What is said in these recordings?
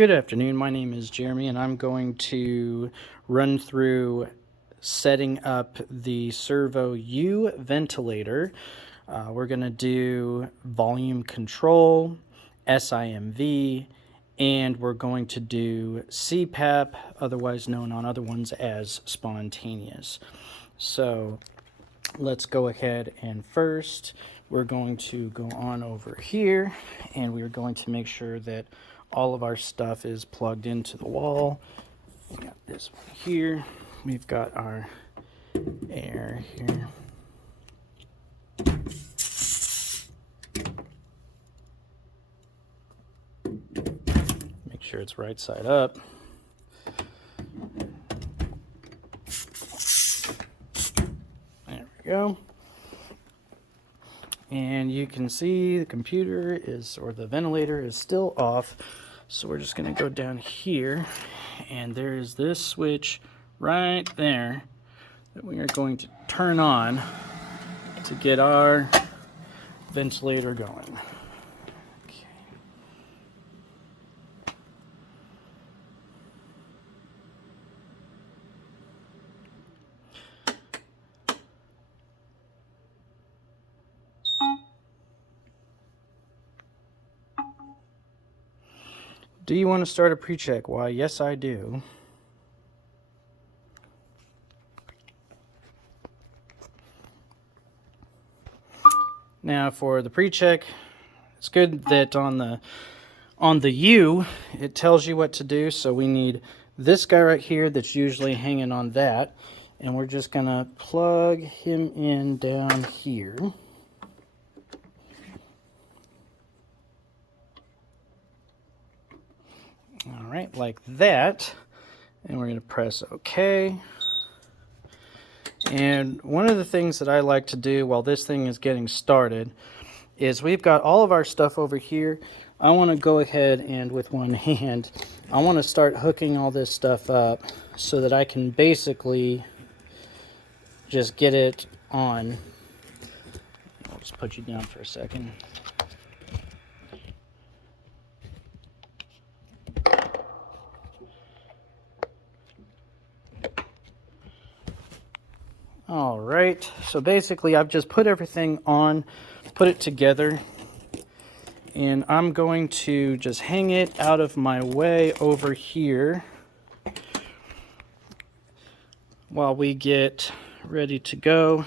Good afternoon, my name is Jeremy and I'm going to run through setting up the Servo U ventilator. We're going to do volume control, SIMV, and we're going to do CPAP, otherwise known on other ones as spontaneous. So let's go ahead and first we're going to go on over here and we're going to make sure that all of our stuff is plugged into the wall. We got this one here. We've got our air here. Make sure it's right side up. There we go. And you can see the computer is, or the ventilator is still off. So we're just going to go down here and there is this switch right there that we are going to turn on to get our ventilator going. Okay. Do you want to start a pre-check? Why, yes, I do. Now for the pre-check, it's good that on the U, it tells you what to do. So we need this guy right here that's usually hanging on that. And we're just going to plug him in down here. All right, like that. And we're going to press OK. And one of the things that I like to do while this thing is getting started is we've got all of our stuff over here. I want to go ahead and with one hand, I want to start hooking all this stuff up so that I can basically just get it on. I'll just put you down for a second. All right, so basically I've just put everything on, put it together, and I'm going to just hang it out of my way over here while we get ready to go.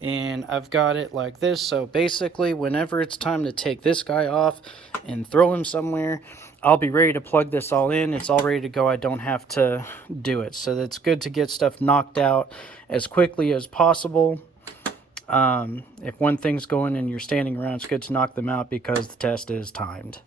And I've got it like this, so basically whenever it's time to take this guy off and throw him somewhere, I'll be ready to plug this all in. It's all ready to go. I don't have to do it. So it's good to get stuff knocked out as quickly as possible. If one thing's going and you're standing around, it's good to knock them out because the test is timed.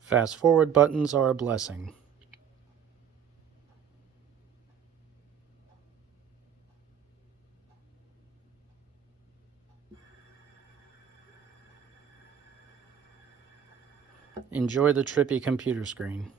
Fast forward buttons are a blessing. Enjoy the trippy computer screen.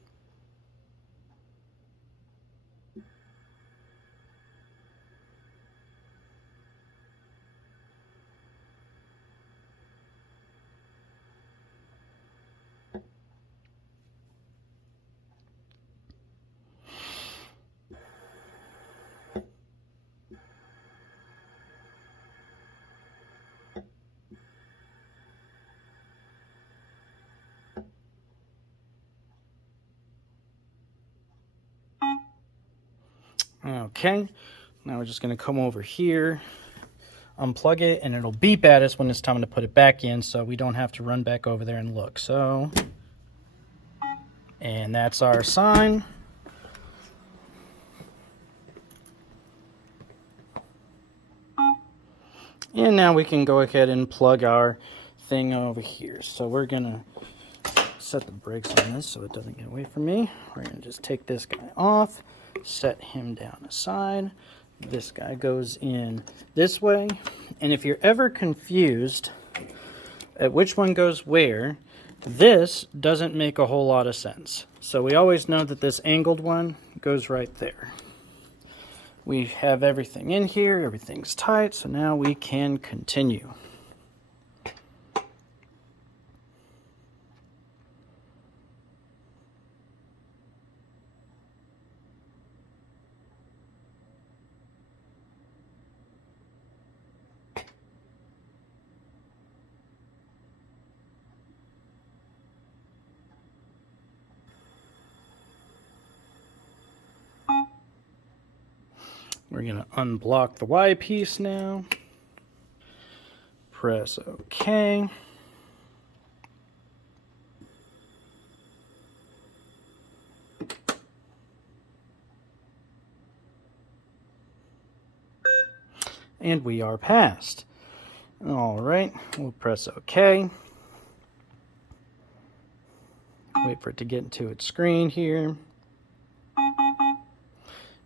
Okay, now we're just going to come over here, unplug it, and it'll beep at us when it's time to put it back in so we don't have to run back over there and look. So, and that's our sign. And now we can go ahead and plug our thing over here. So we're gonna set the brakes on this so it doesn't get away from me. We're gonna just take this guy off, set him down aside. This guy goes in this way. And if you're ever confused at which one goes where, this doesn't make a whole lot of sense. So we always know that this angled one goes right there. We have everything in here, everything's tight, so now we can continue. We're going to unblock the Y piece now. Press OK. And we are passed. All right, we'll press OK. Wait for it to get into its screen here.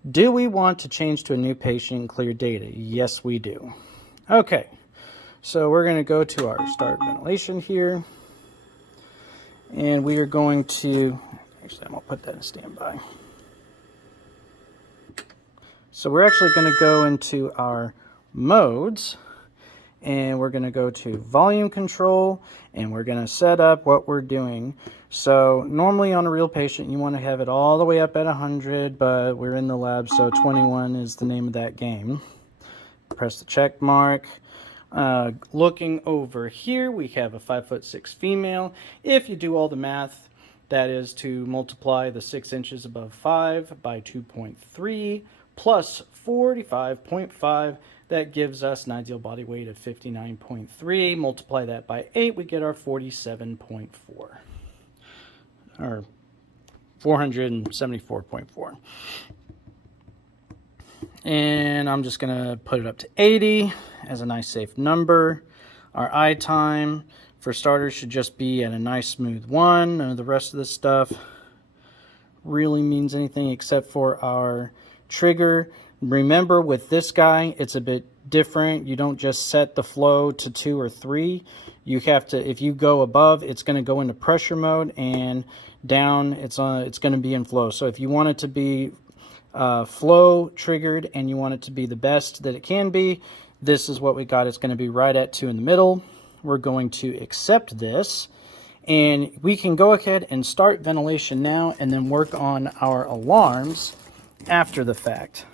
Do we want to change to a new patient and clear data? Yes, we do. Okay, so we're going to go to our start ventilation here. And we are going to, actually I'm going to put that in standby. So we're actually going to go into our modes. And we're going to go to volume control, and we're going to set up what we're doing. So normally on a real patient, you want to have it all the way up at 100, but we're in the lab, so 21 is the name of that game. Press the check mark. Looking over here, we have a 5'6" female. If you do all the math, that is to multiply the 6 inches above 5 by 2.3 plus 45.5. That gives us an ideal body weight of 59.3. Multiply that by 8, we get our 47.4. Or 474.4. And I'm just going to put it up to 80 as a nice safe number. Our eye time, for starters, should just be at a nice smooth 1. None of the rest of this stuff really means anything except for our trigger. Remember, with this guy, it's a bit different. You don't just set the flow to 2 or 3. You have to, if you go above, it's going to go into pressure mode, and down, it's going to be in flow. So if you want it to be flow triggered and you want it to be the best that it can be, this is what we got. It's going to be right at 2 in the middle. We're going to accept this, and we can go ahead and start ventilation now and then work on our alarms after the fact.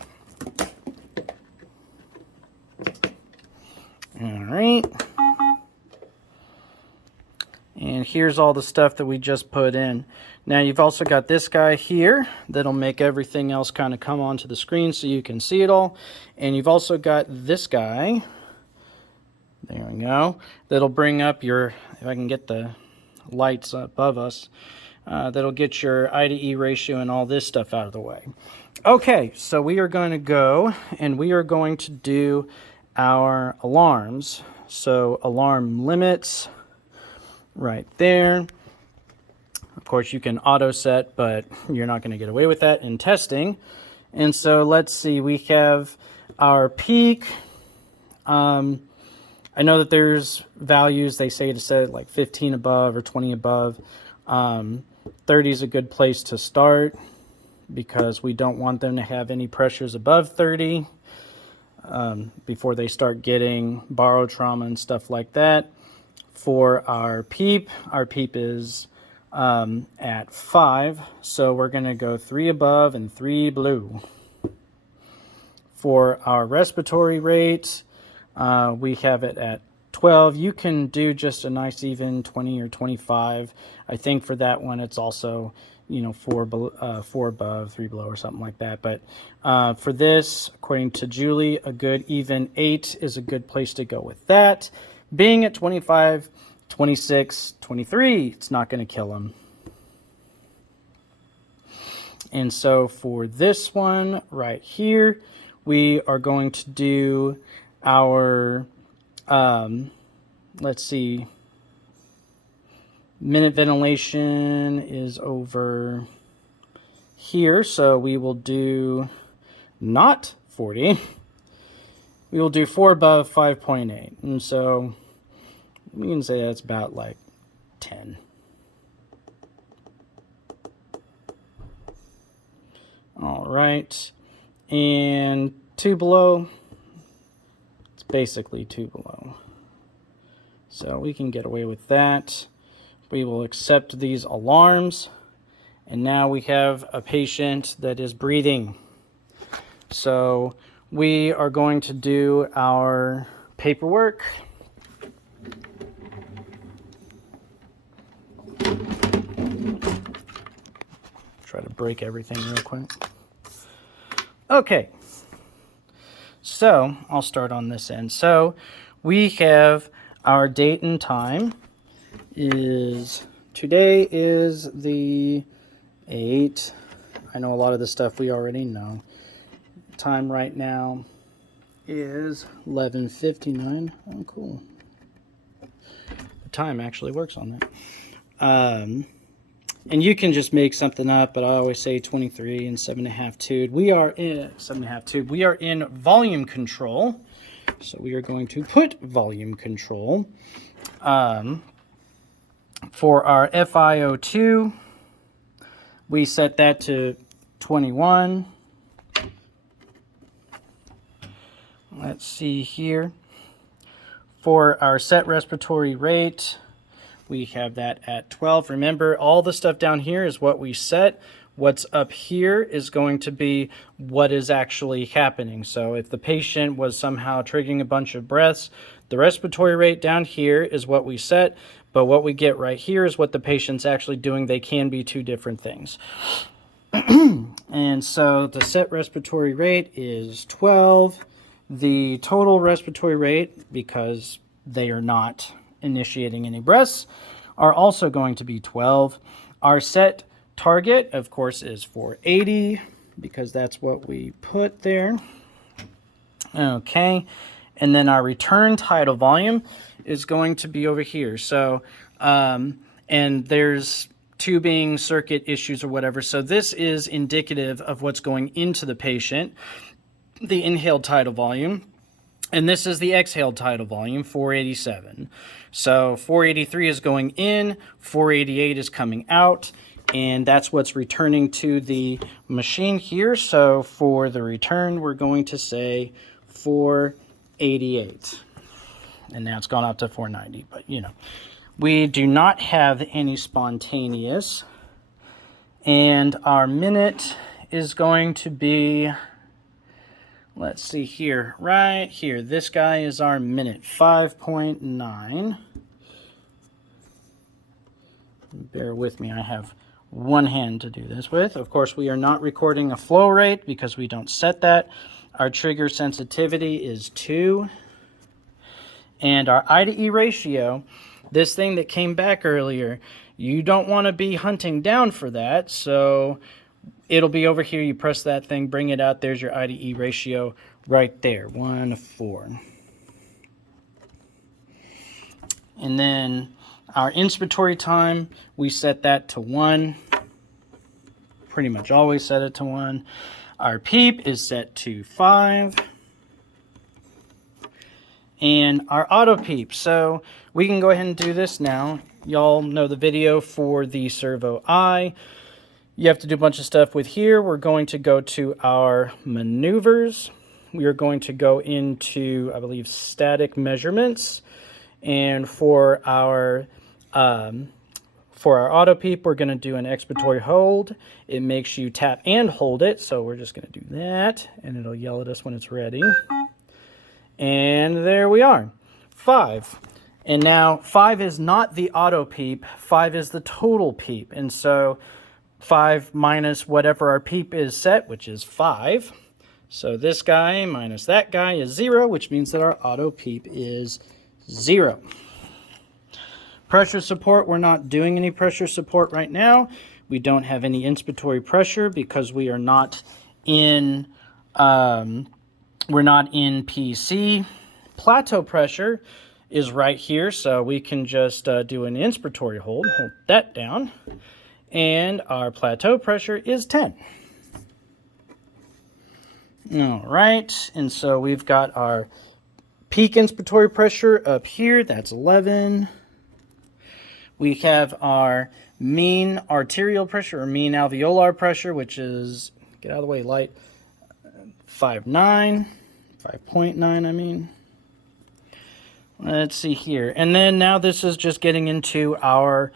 All right. And here's all the stuff that we just put in. Now you've also got this guy here that'll make everything else kind of come onto the screen so you can see it all. And you've also got this guy, there we go, that'll bring up your, if I can get the lights above us, that'll get your IDE ratio and all this stuff out of the way. Okay, so we are going to go and we are going to do our alarms. So alarm limits right there. Of course, you can auto set, but you're not going to get away with that in testing. And so let's see, we have our peak. I know that there's values, they say to set like 15 above or 20 above. 30 is a good place to start because we don't want them to have any pressures above 30 before they start getting barotrauma and stuff like that. For our PEEP is at 5, so we're going to go 3 above and 3 below. For our respiratory rate, we have it at 12. You can do just a nice even 20 or 25. I think for that one it's also, you know, 4 above, 3 below or something like that. But for this, according to Julie, a good even 8 is a good place to go with that. Being at 25, 26, 23, it's not going to kill them. And so for this one right here, we are going to do our Let's see. Minute ventilation is over here, so we will do not 40. We will do 4 above 5.8. And so we can say that's about like 10. All right. And 2 below, it's basically 2 below. So we can get away with that. We will accept these alarms. And now we have a patient that is breathing. So we are going to do our paperwork. Try to break everything real quick. Okay. So I'll start on this end. So we have our date and time today is the 8th. I know a lot of the stuff we already know. Time right now is 11:59. Oh, cool. The time actually works on that. And you can just make something up, but I always say 23 and 7.5 tube. We are in 7.5 tube. We are in volume control. So we are going to put volume control. For our FiO2, we set that to 21. Let's see here. For our set respiratory rate, we have that at 12. Remember, all the stuff down here is what we set. What's up here is going to be what is actually happening. So if the patient was somehow triggering a bunch of breaths, the respiratory rate down here is what we set, but what we get right here is what the patient's actually doing. They can be two different things. And so the set respiratory rate is 12. The total respiratory rate, because they are not initiating any breaths, are also going to be 12. Our set target, of course, is 480 because that's what we put there. Okay, and then our return tidal volume is going to be over here. So, and there's tubing circuit issues or whatever. So this is indicative of what's going into the patient, the inhaled tidal volume. And this is the exhaled tidal volume, 487. So 483 is going in, 488 is coming out, and that's what's returning to the machine here. So for the return, we're going to say 488. And now it's gone up to 490, but you know. We do not have any spontaneous. And our minute is going to be, let's see here, right here. This guy is our minute, 5.9. Bear with me, I have one hand to do this with. Of course, we are not recording a flow rate because we don't set that. Our trigger sensitivity is 2. And our I to E ratio, this thing that came back earlier, you don't want to be hunting down for that. So it'll be over here. You press that thing, bring it out. There's your I to E ratio right there, 1:4. And then our inspiratory time, we set that to 1. Pretty much always set it to 1. Our PEEP is set to 5. And our auto PEEP. So we can go ahead and do this now. Y'all know the video for the Servo I. You have to do a bunch of stuff with here. We're going to go to our maneuvers. We are going to go into, I believe, static measurements. And for our auto PEEP, we're going to do an expiratory hold. It makes you tap and hold it. So we're just going to do that, and it'll yell at us when it's ready. And there we are, 5. And now 5 is not the auto PEEP. 5 is the total PEEP. And so 5 minus whatever our PEEP is set, which is 5. So this guy minus that guy is 0, which means that our auto PEEP is 0. Pressure support, we're not doing any pressure support right now. We don't have any inspiratory pressure because we are not in, we're not in PC. plateau pressure is right here, so we can just do an inspiratory hold that down, and our plateau pressure is 10. All right, and so we've got our peak inspiratory pressure up here, that's 11. We have our mean arterial pressure, or mean alveolar pressure, which is, get out of the way, light, 5.9, I mean. Let's see here. And then now this is just getting into our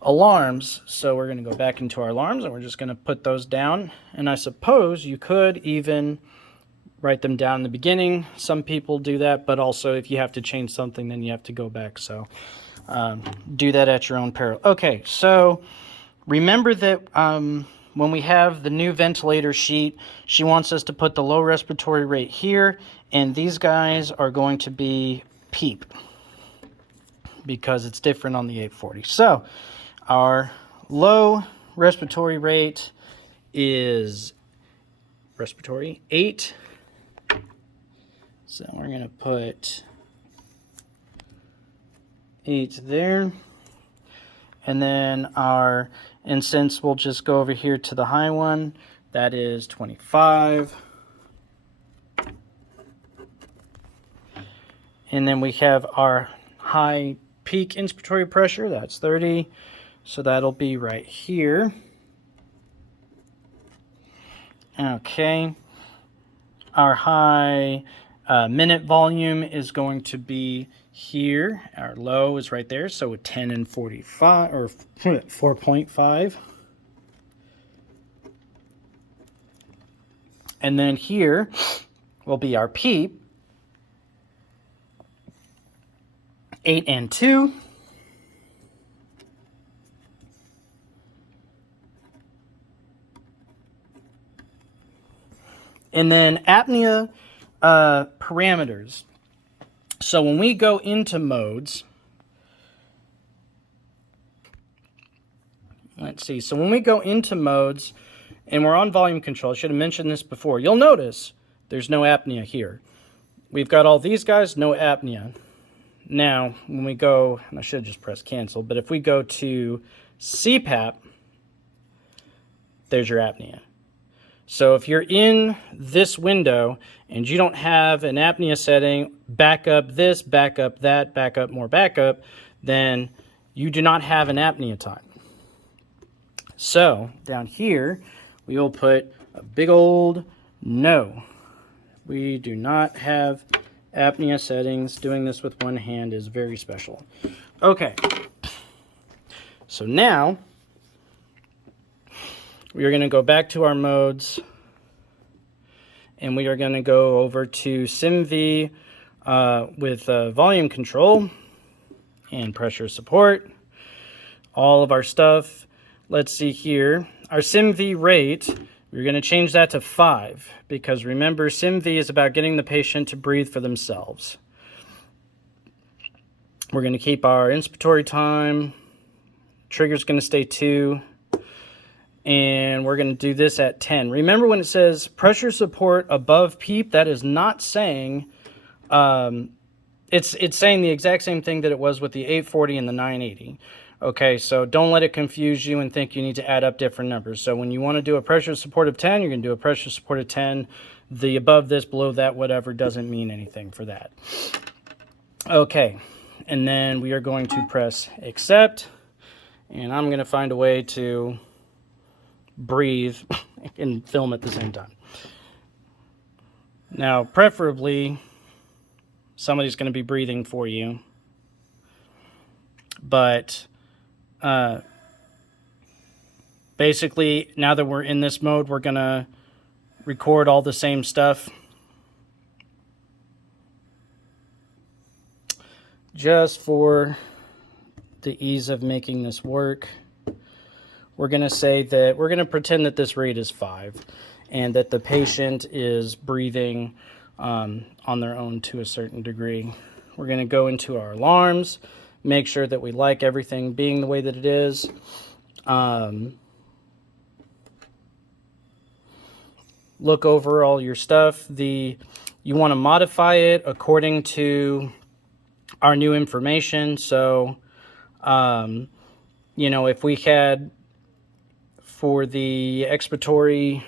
alarms. So we're going to go back into our alarms, and we're just going to put those down. And I suppose you could even write them down in the beginning. Some people do that, but also if you have to change something, then you have to go back. So do that at your own peril. Okay, so remember that when we have the new ventilator sheet, she wants us to put the low respiratory rate here, and these guys are going to be PEEP because it's different on the 840. So our low respiratory rate is respiratory 8. So we're going to put 8 there. And then and since we'll just go over here to the high one, that is 25. And then we have our high peak inspiratory pressure, that's 30. So that'll be right here. Okay. Our high minute volume is going to be here. Our low is right there, so 10 and 45, or 4.5. And then here will be our PEEP, 8 and 2. And then apnea parameters. So when we go into modes, let's see. So when we go into modes and we're on volume control, I should have mentioned this before. You'll notice there's no apnea here. We've got all these guys, no apnea. Now, when we go, and I should have just pressed cancel, but if we go to CPAP, there's your apnea. So if you're in this window and you don't have an apnea setting, back up this, back up that, back up more backup, then you do not have an apnea time. So down here, we will put a big old no. We do not have apnea settings. Doing this with one hand is very special. Okay. So now we are going to go back to our modes, and we are going to go over to SIMV with volume control and pressure support. All of our stuff. Let's see here. Our SIMV rate, we're going to change that to 5 because remember, SIMV is about getting the patient to breathe for themselves. We're going to keep our inspiratory time. Trigger's going to stay 2. And we're going to do this at 10. Remember when it says pressure support above PEEP, that is not saying, it's saying the exact same thing that it was with the 840 and the 980. Okay, so don't let it confuse you and think you need to add up different numbers. So when you want to do a pressure support of 10, you're going to do a pressure support of 10. The above this, below that, whatever, doesn't mean anything for that. Okay, and then we are going to press accept. And I'm going to find a way to breathe and film at the same time. Now, preferably, somebody's going to be breathing for you. But basically, now that we're in this mode, we're going to record all the same stuff. Just for the ease of making this work, we're going to say that we're going to pretend that this rate is 5 and that the patient is breathing on their own to a certain degree. We're going to go into our alarms, make sure that we like everything being the way that it is. Look over all your stuff. The you want to modify it according to our new information. So, you know, if we had for the expiratory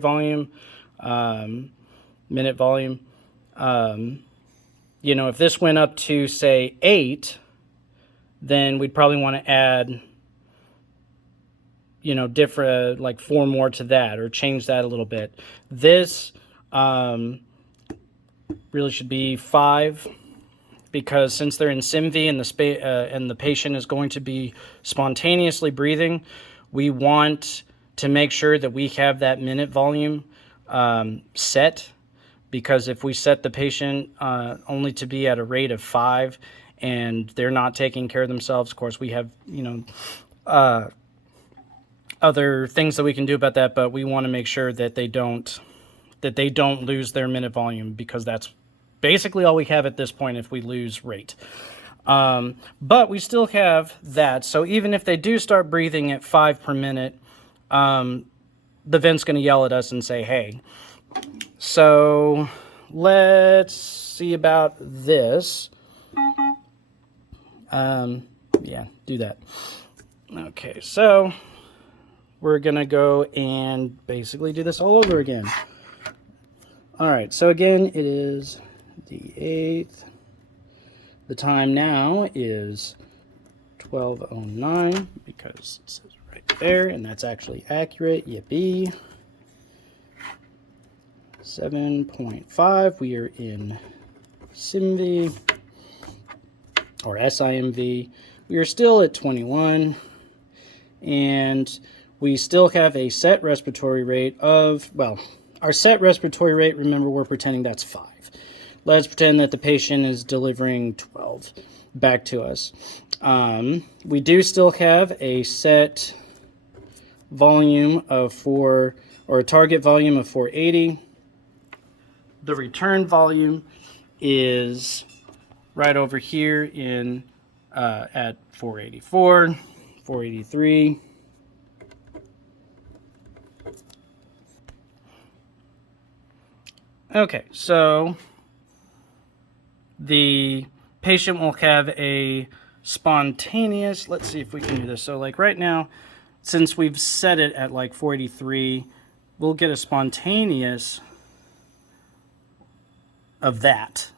volume, minute volume, you know, if this went up to say 8, then we'd probably want to add, you know, different, like 4 more to that, or change that a little bit. This really should be 5, because since they're in SIMV and the patient is going to be spontaneously breathing, we want to make sure that we have that minute volume set, because if we set the patient only to be at a rate of 5 and they're not taking care of themselves, of course we have, you know, other things that we can do about that, but we want to make sure that they don't lose their minute volume, because that's basically all we have at this point if we lose rate. But we still have that, so even if they do start breathing at 5 per minute, the vent's going to yell at us and say, hey. So let's see about this. Yeah, do that. Okay, so we're going to go and basically do this all over again. All right, so again, it is the 8th. The time now is 12:09, because it says right there, and that's actually accurate. Yippee. 7.5, we are in SIMV, or SIMV. We are still at 21, and we still have a set respiratory rate of, well, our set respiratory rate, remember, we're pretending that's 5. Let's pretend that the patient is delivering 12 back to us. We do still have a set volume of 4, or a target volume of 480. The return volume is right over here in at 484, 483. Okay, so the patient will have a spontaneous, let's see if we can do this. So like right now, since we've set it at like 483, we'll get a spontaneous of that.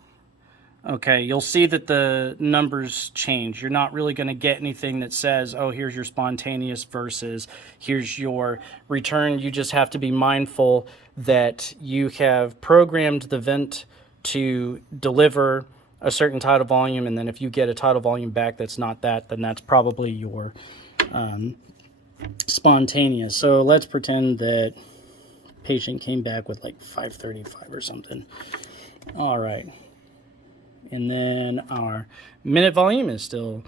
Okay, you'll see that the numbers change. You're not really going to get anything that says, oh, here's your spontaneous versus here's your return. You just have to be mindful that you have programmed the vent to deliver a certain tidal volume, and then if you get a tidal volume back that's not that, then that's probably your spontaneous. So let's pretend that patient came back with like 535 or something. All right. And then our minute volume is still,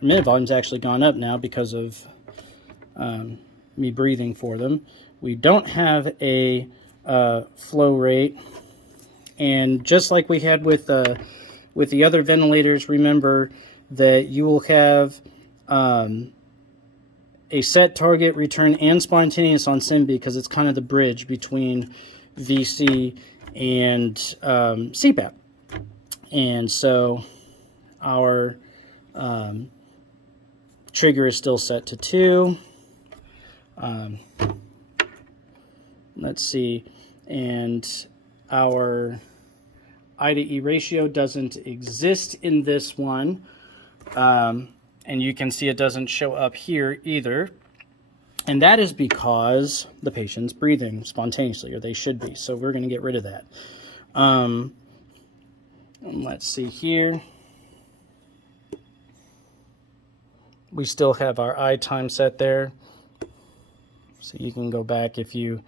minute volume's actually gone up now because of me breathing for them. We don't have a flow rate, and just like we had with the other ventilators, remember that you will have a set target, return, and spontaneous on SIMV, because it's kind of the bridge between VC and CPAP. And so our trigger is still set to 2. Let's see, and our I to E ratio doesn't exist in this one, and you can see it doesn't show up here either, and that is because the patient's breathing spontaneously, or they should be, so we're going to get rid of that. Let's see here. We still have our I time set there. So you can go back if you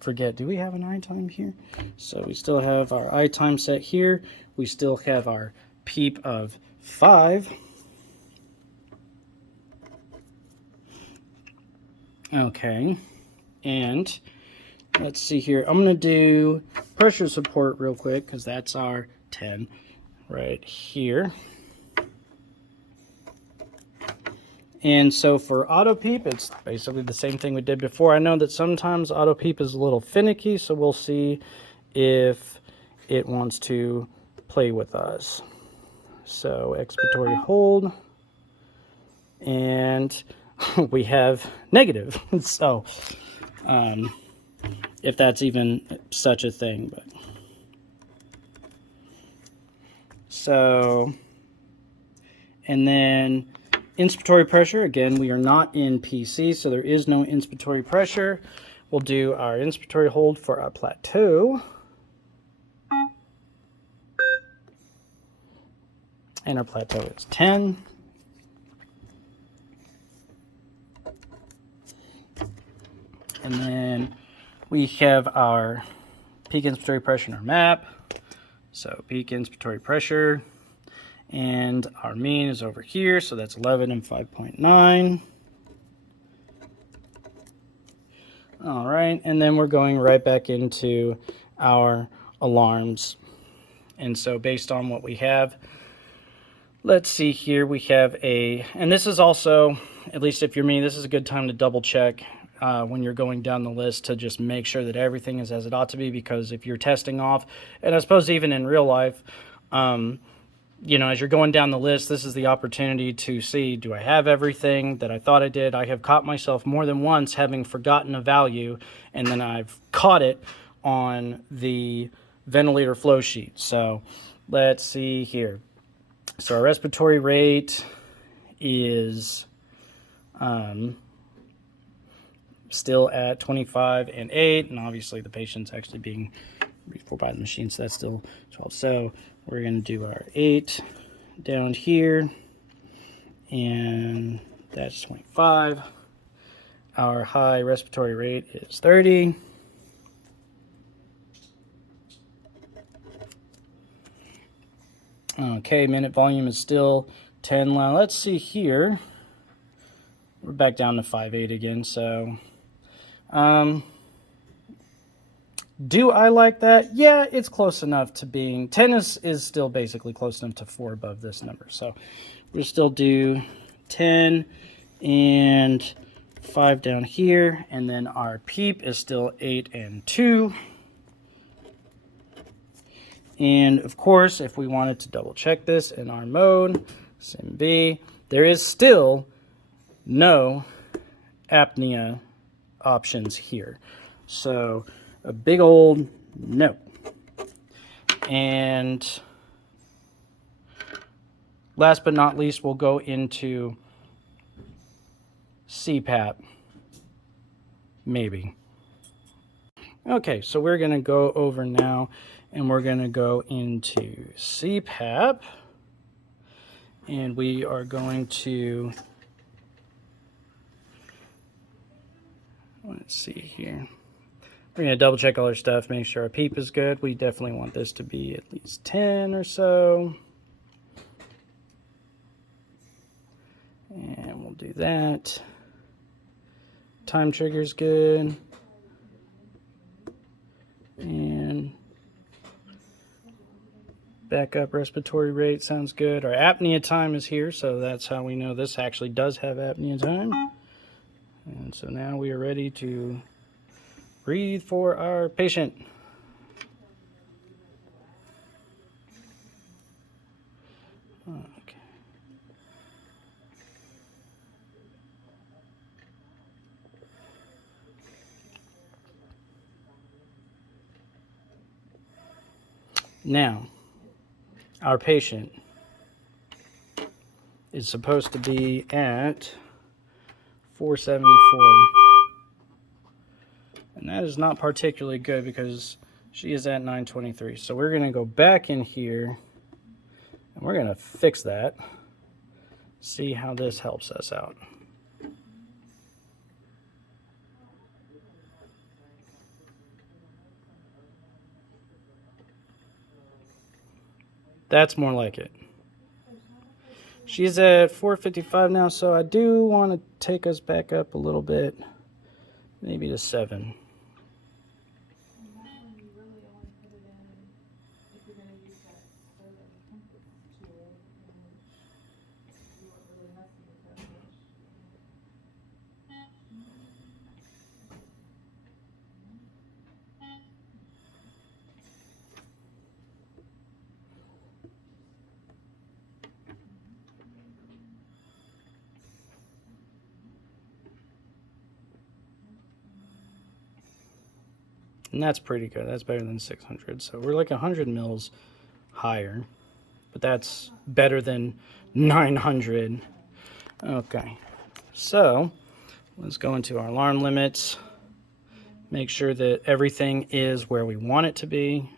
forget. Do we have an I time here? So we still have our I time set here. We still have our PEEP of 5. Okay. And let's see here. I'm going to do pressure support real quick, because that's our 10 right here. And so for auto peep, it's basically the same thing we did before. I know that sometimes auto peep is a little finicky, so we'll see if it wants to play with us. So expiratory hold, and we have negative. So if that's even such a thing, but so, and then inspiratory pressure, again, we are not in PC, so there is no inspiratory pressure. We'll do our inspiratory hold for our plateau. And our plateau is 10. And then we have our peak inspiratory pressure in our map. So peak inspiratory pressure. And our mean is over here, so that's 11 and 5.9. All right, and then we're going right back into our alarms. And so based on what we have, let's see here, we have and this is also, at least if you're me, this is a good time to double check when you're going down the list to just make sure that everything is as it ought to be, because if you're testing off, and I suppose even in real life, you know, as you're going down the list, this is the opportunity to see, do I have everything that I thought I did? I have caught myself more than once having forgotten a value, and then I've caught it on the ventilator flow sheet. So let's see here. So our respiratory rate is still at 25 and 8, and obviously the patient's actually being breathed for by the machine, so that's still 12. So we're going to do our 8 down here, and that's 25. Our high respiratory rate is 30. Okay, minute volume is still 10. Now let's see here. We're back down to 5.8 again, so do I like that? Yeah, it's close enough to being 10 is still basically close enough to 4 above this number. So we'll still do 10 and 5 down here, and then our PEEP is still 8 and 2. And of course, if we wanted to double check this in our mode, SIMV, there is still no apnea options here. So a big old no. And last but not least, we'll go into CPAP, maybe. Okay, so we're going to go over now, and we're going to go into CPAP, and we are going to, let's see here. We're going to double check all our stuff, make sure our PEEP is good. We definitely want this to be at least 10 or so. And we'll do that. Time trigger's good. And backup respiratory rate sounds good. Our apnea time is here, so that's how we know this actually does have apnea time. And so now we are ready to breathe for our patient. Okay. Now, our patient is supposed to be at 474. And that is not particularly good because she is at 923. So we're going to go back in here and we're going to fix that. See how this helps us out. That's more like it. She's at 455 now, so I do want to take us back up a little bit, maybe to 7. And that's pretty good. That's better than 600. So we're like 100 mils higher, but that's better than 900. Okay, so let's go into our alarm limits. Make sure that everything is where we want it to be.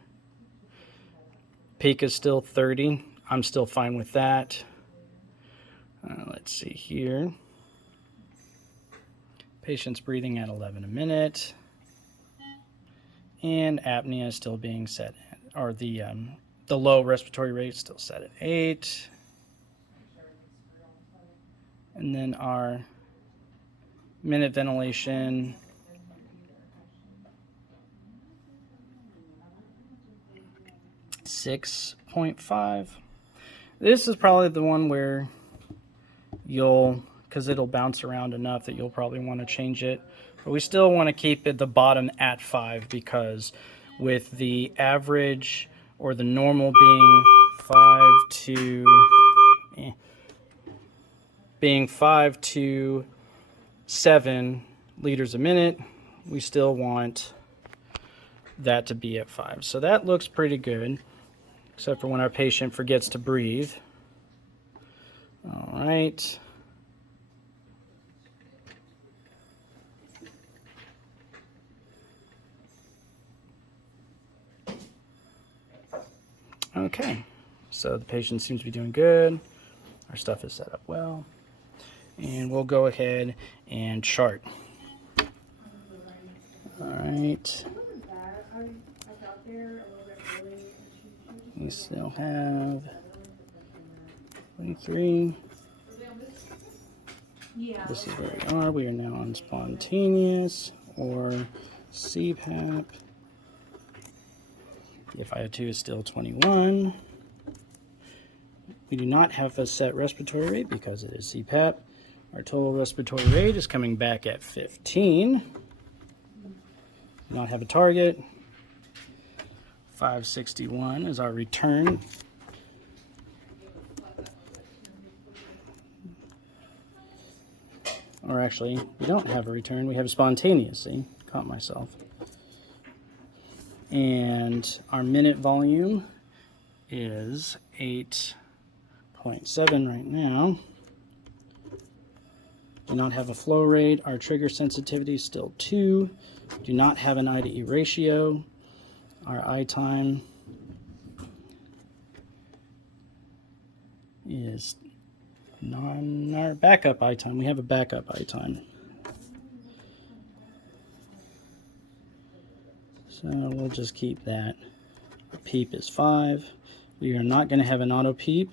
Peak is still 30. I'm still fine with that. Let's see here. Patient's breathing at 11 a minute. And apnea is still being set, or the low respiratory rate is still set at 8. And then our minute ventilation, .5. This is probably the one where because it'll bounce around enough that you'll probably want to change it. But we still want to keep it the bottom at 5, because with the average or the normal being 5 to 7 liters a minute, we still want that to be at 5. So that looks pretty good, except for when our patient forgets to breathe. All right. Okay, so the patient seems to be doing good. Our stuff is set up well. And we'll go ahead and chart. All right. We still have 23. This is where we are. We are now on spontaneous or CPAP. The FiO2 is still 21. We do not have a set respiratory rate because it is CPAP. Our total respiratory rate is coming back at 15. Do not have a target. 561 is our return. Or actually, we don't have a return. We have a spontaneous. See? Caught myself. And our minute volume is 8.7 right now. Do not have a flow rate. Our trigger sensitivity is still 2. Do not have an I to E ratio. Our I time is our backup I time. We have a backup I time. So we'll just keep that. Our PEEP is 5. We are not going to have an auto PEEP.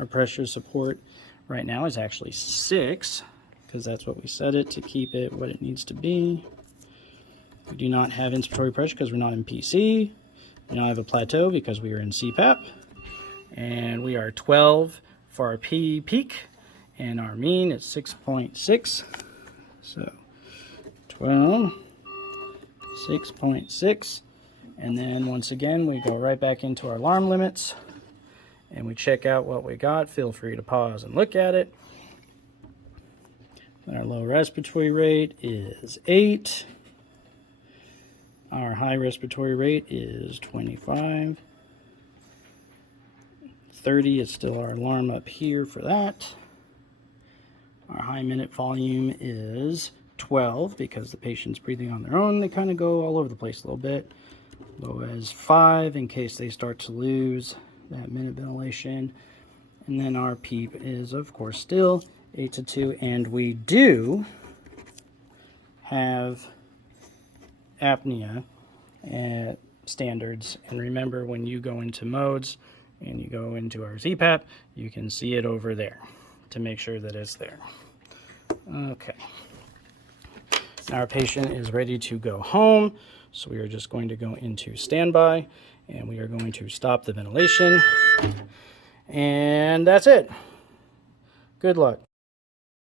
Our pressure support right now is actually 6, because that's what we set it to keep it what it needs to be. We do not have inspiratory pressure because we're not in PC. We don't have a plateau because we are in CPAP. And we are 12 for our P peak, and our mean is 6.6. So 12, 6.6. And then once again, we go right back into our alarm limits and we check out what we got. Feel free to pause and look at it. Our low respiratory rate is 8. Our high respiratory rate is 25. 30 is still our alarm up here for that. Our high minute volume is 12 because the patient's breathing on their own. They kind of go all over the place a little bit. Low as 5 in case they start to lose that minute ventilation. And then our PEEP is, of course, still 8 to 2. And we do have apnea at standards. And remember, when you go into modes and you go into our CPAP, you can see it over there to make sure that it's there. Okay. Now our patient is ready to go home. So we are just going to go into standby and we are going to stop the ventilation. And that's it. Good luck.